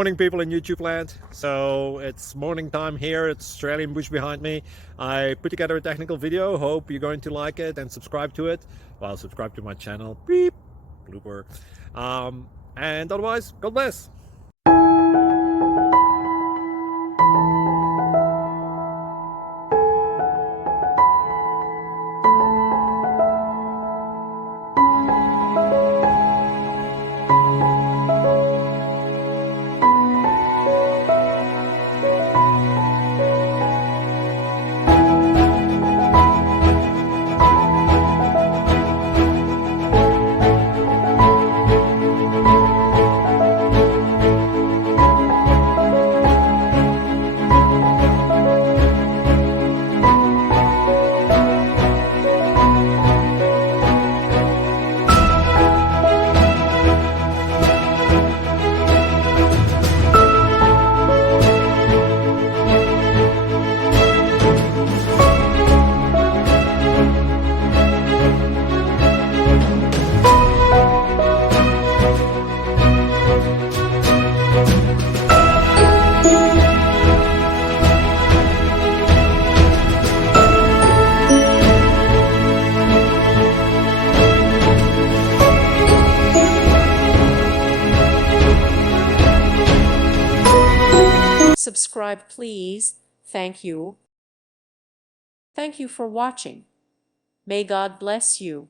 Morning, people in YouTube land. So it's morning time here. It's Australian bush behind me. I put together a technical video. Hope you're going to like it and subscribe to it. Well, subscribe to my channel. Beep, blooper. And otherwise, God bless. Subscribe, please. Thank you. Thank you for watching. May God bless you.